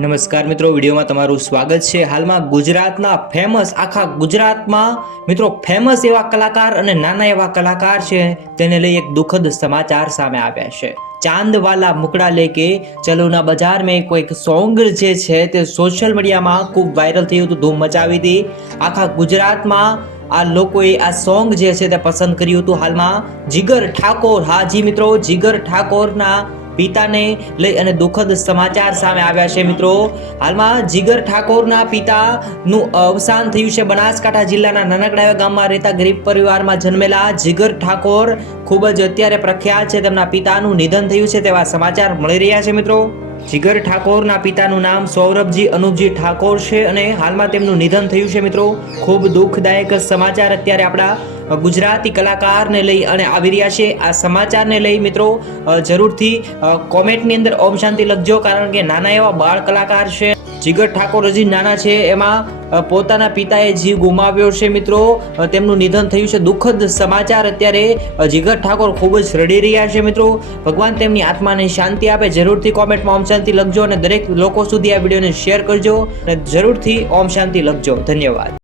નમસ્કાર મિત્રો, વિડીયોમાં તમારું સ્વાગત છે। હાલમાં ગુજરાતના ફેમસ આખા ગુજરાતમાં મિત્રો ફેમસ એવા કલાકાર અને નાના એવા કલાકાર છે તેને લઈ એક દુઃખદ સમાચાર સામે આવ્યા છે। ચાંદ વાલા મુકડા લેકે ચલો ના બજાર में કોઈક સોંગ જે છે તે સોશિયલ મીડિયામાં ખૂબ વાયરલ થયું હતું, ધૂમ મચાવી હતી। આખા ગુજરાતમાં આ લોકોએ આ સોંગ જે છે તે પસંદ કર્યું હતું। હાલમાં જીગર ઠાકોર, હા જી મિત્રો, જીગર ઠાકોરના પિતાને લઈ અને દુઃખદ સમાચાર સામે આવ્યા છે મિત્રો। હાલમાં જીગર ઠાકોરના પિતાનું અવસાન થયું છે। બનાસકાંઠા જિલ્લાના નાનકડા એવા ગામમાં રહેતા ગરીબ પરિવારમાં જન્મેલા જીગર ઠાકોર ખૂબ જ અત્યારે પ્રખ્યાત છે। તેમના પિતાનું નિધન થયું છે તેવા સમાચાર મળી રહ્યા છે મિત્રો। જીગર ઠાકોરના પિતાનું નામ સૌરભજી અનુપજી ઠાકોર છે અને હાલમાં તેમનું નિધન થયું છે મિત્રો। ખૂબ દુઃખદાયક સમાચાર અત્યારે આપણા ગુજરાતી કલાકારને લઈ અને આવી રહ્યા છે। આ સમાચારને લઈ મિત્રો જરૂરથી કોમેન્ટની અંદર ઓમ શાંતિ લખજો, કારણ કે નાના એવા બાળ કલાકાર છે। જીગર ઠાકોર હજી નાના છે, એમાં પોતાના પિતાએ જીવ ગુમાવ્યો છે મિત્રો। તેમનું નિધન થયું છે, દુઃખદ સમાચાર। અત્યારે જીગર ઠાકોર ખૂબ જ રડી રહ્યા છે મિત્રો। ભગવાન તેમની આત્માને શાંતિ આપે। જરૂરથી કોમેન્ટમાં ઓમ શાંતિ લખજો અને દરેક લોકો સુધી આ વિડીયોને શેર કરજો અને જરૂરથી ઓમ શાંતિ લખજો। ધન્યવાદ।